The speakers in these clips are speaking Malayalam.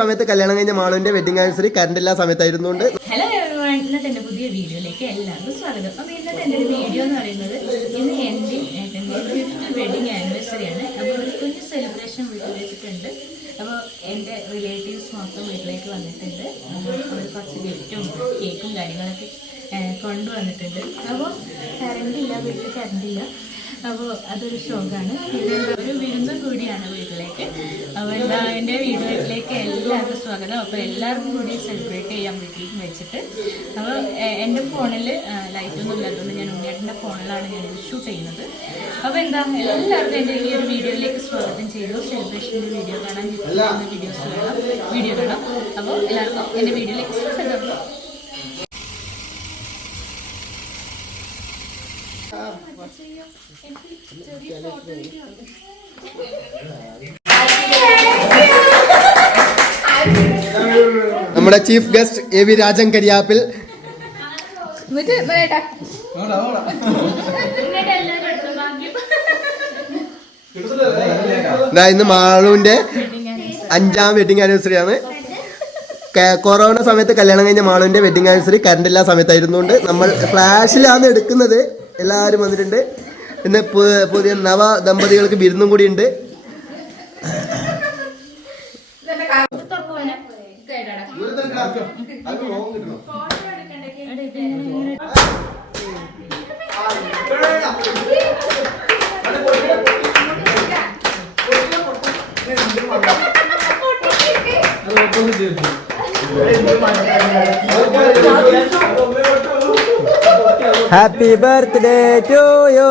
സമയത്ത് കല്യാണം കഴിഞ്ഞ മാളുവിന്റെ വെഡിങ് ആനിവേഴ്സറി കറണ്ട് എല്ലാ സമയത്തായിരുന്നുകൊണ്ട് ഹലോ ഇന്നത്തെ എന്റെ പുതിയ വീഡിയോയിലേക്ക് എല്ലാവർക്കും സ്വാഗതം. അപ്പോൾ ഇന്നത്തെ എന്റെ വീഡിയോ എന്ന് പറയുന്നത് ഇന്ന് എന്റെ ഫിഫ്ത്ത് വെഡിങ് ആനിവേഴ്സറി ആണ്. അപ്പോൾ ഒരു കുഞ്ഞു സെലിബ്രേഷൻ വീട്ടിൽ വെച്ചിട്ടുണ്ട് അപ്പോൾ എന്റെ റിലേറ്റീവ്സ് മൊത്തം വീട്ടിലേക്ക് വന്നിട്ടുണ്ട്. അവർ കുറച്ച് ഗിഫ്റ്റും കേക്കും കാര്യങ്ങളൊക്കെ കൊണ്ടുവന്നിട്ടുണ്ട്. അപ്പോൾ കറണ്ട് ഇല്ല വീട്ടിൽ കറണ്ട് ഇല്ല. അപ്പോൾ അതൊരു ഷോക്കാണ്. പിന്നെ ഒരു വിരുന്നും കൂടിയാണ് വീട്ടിലേക്ക്. അപ്പോൾ എന്താ എന്റെ വീട്ടിലേക്ക് എല്ലാവർക്കും സ്വാഗതം. അപ്പോൾ എല്ലാവർക്കും കൂടി സെലിബ്രേറ്റ് ചെയ്യാൻ വീട്ടിൽ വെച്ചിട്ട്. അപ്പോൾ എന്റെ ഫോണിൽ ലൈറ്റൊന്നും ഇല്ലാത്തതുകൊണ്ട് ഞാൻ ഉണ്ണിയേട്ടന്റെ ഫോണിലാണ് ഞാൻ ഷൂട്ട് ചെയ്യുന്നത്. അപ്പോൾ എന്താ എല്ലാവർക്കും എന്റെ ഈ ഒരു വീഡിയോയിലേക്ക് സ്വാഗതം ചെയ്തു. സെലിബ്രേഷന്റെ വീഡിയോ കാണാൻ വീഡിയോസ് വേണം വീഡിയോ കാണാം. അപ്പോൾ എല്ലാവർക്കും എന്റെ വീഡിയോയിലേക്ക് സ്വാഗതം. നമ്മുടെ chief guest A V Rajan കരിയാപ്പിൽ ഇന്ന് മാളുവിന്റെ അഞ്ചാം വെഡിങ് ആനിവേഴ്സറി ആണ്. കൊറോണ സമയത്ത് കല്യാണം കഴിഞ്ഞ മാളുവിന്റെ വെഡിങ് ആനിവേഴ്സറി കറണ്ട് സമയത്തായിരുന്നു സമയത്തായിരുന്നുകൊണ്ട് നമ്മൾ ഫ്ലാഷിലാണ് എടുക്കുന്നത്. എല്ലാവരും വന്നിട്ടുണ്ട്. ഇന്ന് പുതിയ നവ ദമ്പതികൾക്ക് ബിരുന്നും കൂടി ഉണ്ട് ഹാപ്പി ബർത്ത്ഡേ ടു യു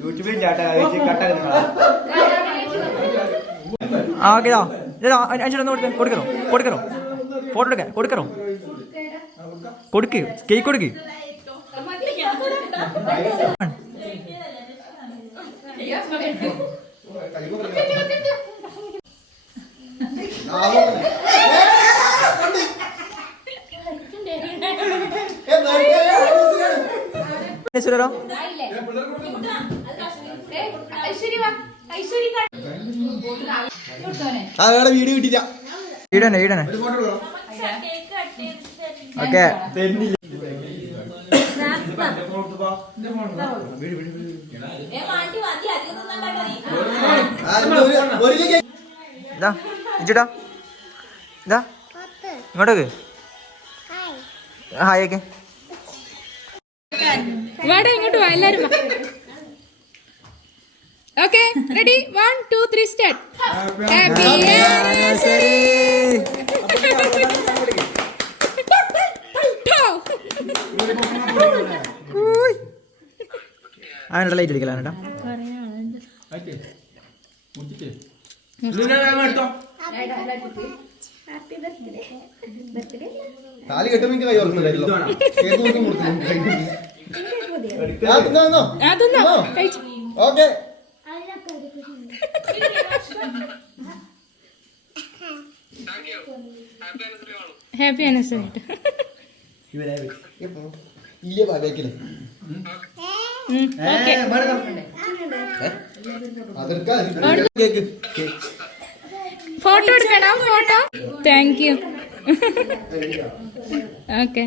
യൂട്യൂബിൽ ചാട്ടാ ആ ഓക്കേതാ ഇതാ. കൊടുക്ക കൊടുക്കണോ? കൊടുക്കണോ? ഫോട്ടോ എടുക്കാൻ കൊടുക്കണോ കൊടുക്ക്. കേക്ക് കൊടുക്ക് സുരോ വീഡിയോ കിട്ടില്ല ഈടനെ ഈടനെ ഓക്കെ ഇതാ ഇഞ്ചിട്ടാ ഇതാ ഇങ്ങോട്ടേക്ക്. ഹായ് ഒക്കെ. വാടാ ഇങ്ങോട്ട് വാ എല്ലാരും okay ready one two three start happy അവനോட light അടിക്കലാ താലി കെട്ടുമ്പോ എനിക്ക് കൈ ഓക്കെ. ഹാപ്പി ആനിവേഴ്സറി ഇല്ലേ ഫോട്ടോ എടുക്കണം? Photo? Thank you okay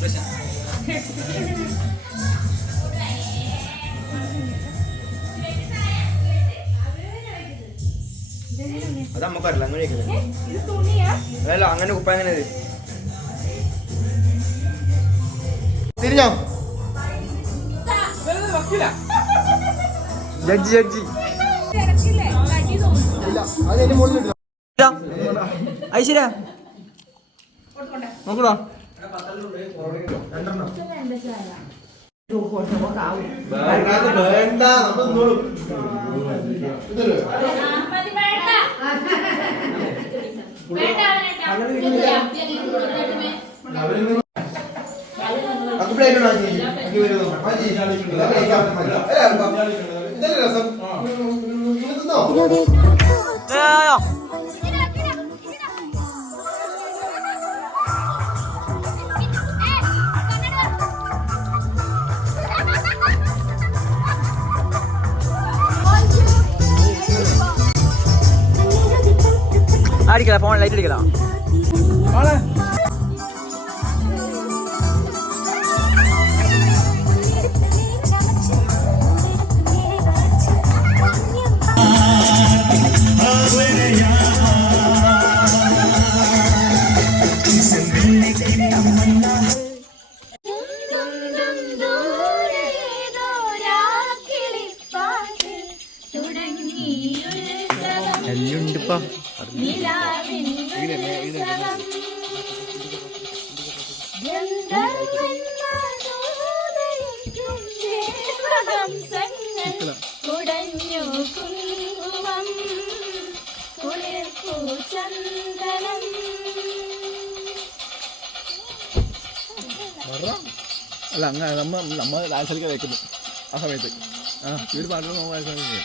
expression അത് നമുക്കറിയില്ല അങ്ങനെ അല്ല അങ്ങനെ കുപ്പ അങ്ങനെ തിരിഞ്ഞോ? Judge judge. ഐശ്വര്യ. നോക്കടാ. വേണ്ട നമ്മൾ നിന്നോളൂ. നിങ്ങൾ ഫോൺ ലൈറ്റ് ഫോൺ അല്ല അങ്ങനെ നമ്മൾ നമ്മൾ ഡാൻസ് കളിക്കാൻ വെക്കുന്നു ആ സമയത്ത്. ആ ഇവർ പാട്ടുകൾ നമ്മൾ ഡാൻസ് കളിക്കുന്നത്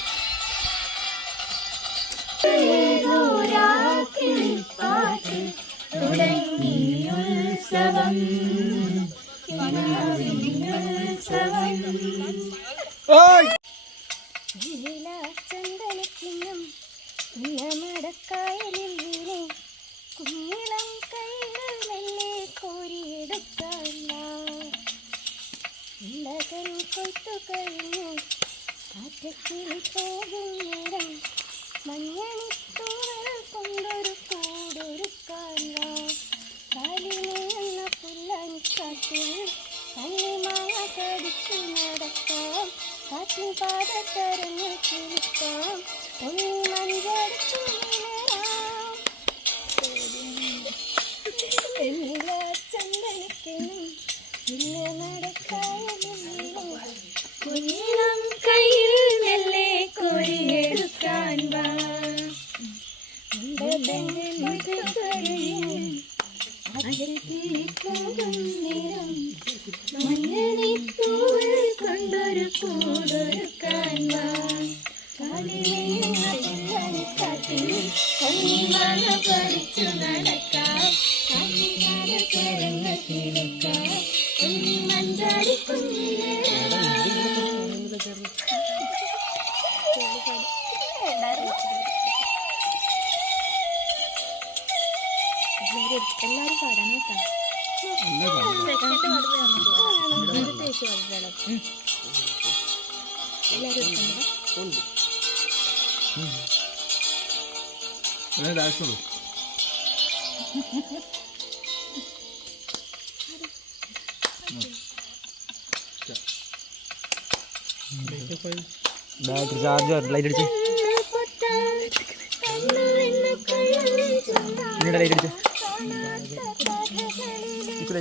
പാദത്തരഞ്ഞു കിളിക്കാം ഒന്നി മഞ്ചടിച്ചു നിലരാം എന്നില ചന്ദനത്തിനും പിന്നെ നടക്കായലും കുഞ്ഞിളം കയ്യിൽ മെല്ലെ കോരിയെടുക്കാൻ വാ കൊണ്ടൊരു ബാറ്ററി ചാർജർ ലൈറ്റ് അടിച്ച്. ലൈറ്റ് അടിച്ച്.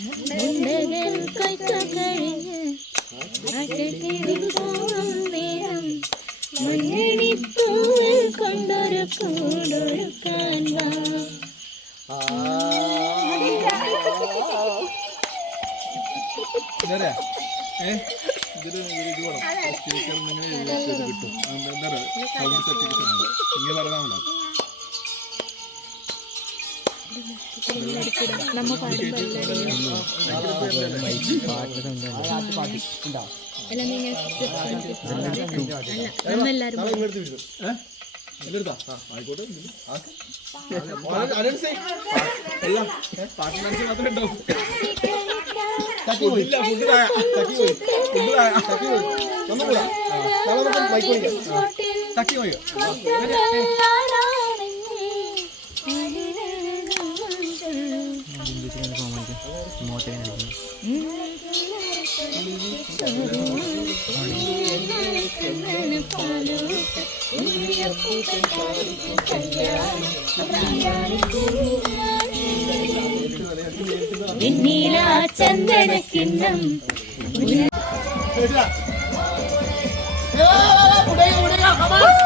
മുണ്ടകൾ കൊയ്ത്തുകഴിഞ്ഞ് അകത്തേറി പോകും നേരം. മഞ്ഞണിപ്പൂവിൽ കൊണ്ടൊരു വാ. ഏ? പാട്ട് മനസ്സിൽ മാത്രമേ ഉണ്ടാവും തക്കി പോയി തക്കി പോയി തക്കി പോയി ഒന്നുകൂടാ തക്കി പോയോ ചന്ദനക്കിന്നം ഉടയ ഉടയ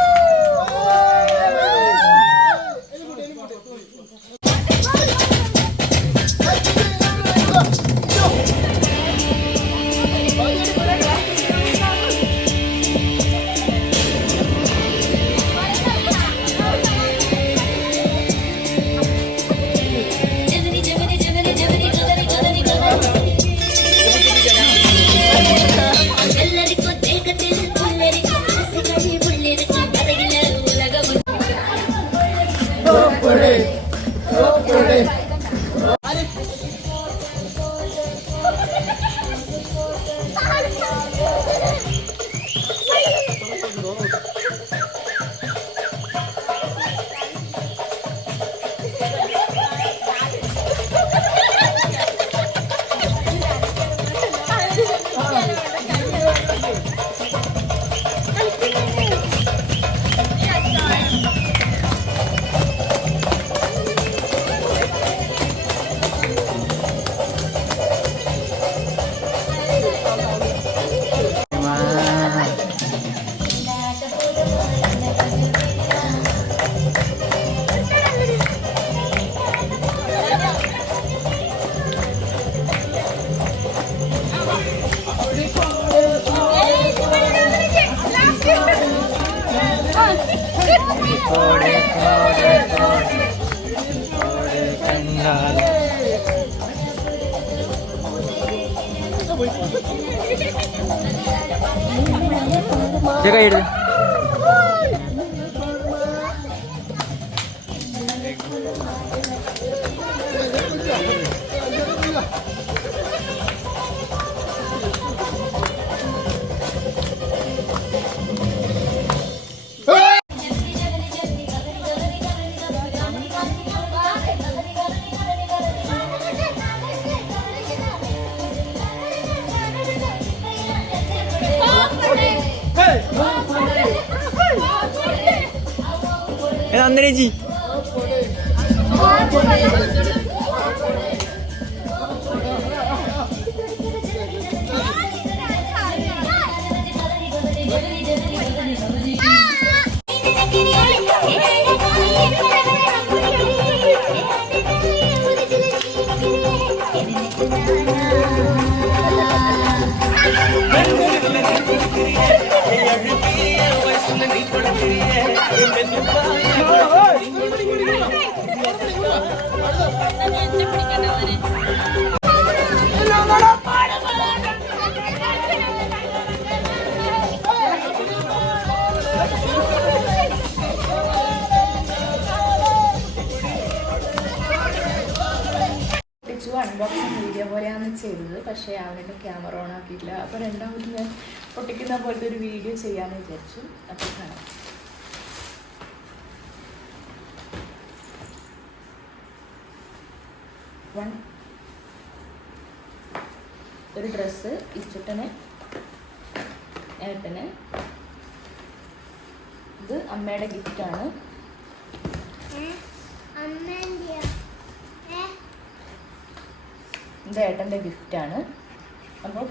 这个也是 अंदर जी പക്ഷേ അവരുടെ ക്യാമറ ഓൺ ആക്കിയിട്ടില്ല. അപ്പോൾ രണ്ടാമത് ഞാൻ പൊട്ടിക്കുന്ന പോലത്തെ ഒരു വീഡിയോ ചെയ്യാമെന്ന് വിചാരിച്ചു. അപ്പോൾ കാണാം. വൺ ഒരു ഡ്രസ്സ് ഇച്ചിട്ടനെ ഏട്ടന്. ഇത് അമ്മയുടെ ഗിഫ്റ്റാണ് അമ്മേന്റെ ഇത് ഏട്ടന്റെ ഗിഫ്റ്റാണ്. അപ്പോൾ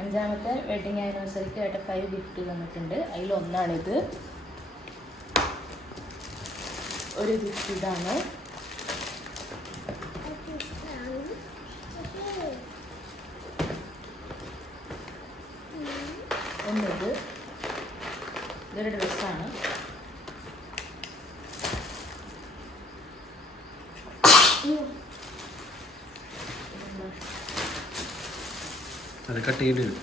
അഞ്ചാമത്തെ വെഡിങ് ആനിവേഴ്സറിക്ക് ഏട്ടൻ ഫൈവ് ഗിഫ്റ്റ് തന്നിട്ടുണ്ട്. അതിലൊന്നാണിത്. ഒരു ഗിഫ്റ്റ് ഇതാണ്. ഒന്നിത്. ഇതൊരു ഡ്രസ്സാണ് അത് കട്ട് ചെയ്യേണ്ടി വരും.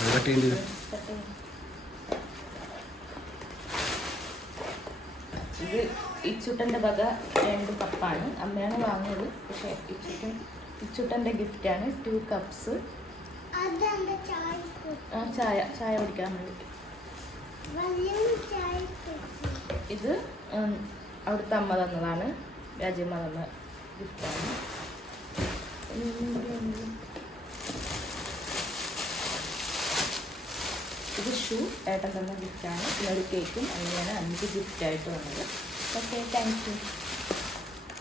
അത് കട്ട് ചെയ്യേണ്ടി വരും. ഇത് ഇച്ചുട്ടന്റെ വക രണ്ട് കപ്പാണ്. അമ്മയാണ് വാങ്ങിയത്. പക്ഷേ ഇച്ചുട്ടൻ ഇച്ചുട്ടന്റെ ഗിഫ്റ്റാണ് ടു കപ്സ് ആ ചായ ചായ കുടിക്കാൻ വേണ്ടിയിട്ട് ഇത് അവിടുത്തെ അമ്മ തന്നതാണ്. രാജ്യമ്മ തന്ന ഗിഫ്റ്റാണ് ഇത് ഷൂ ഏട്ടൻ തന്ന ഗിഫ്റ്റാണ് ഈ ഒരു കേക്കും അങ്ങനെയാണ് അഞ്ച് ഗിഫ്റ്റായിട്ട് വന്നത്. Okay thank you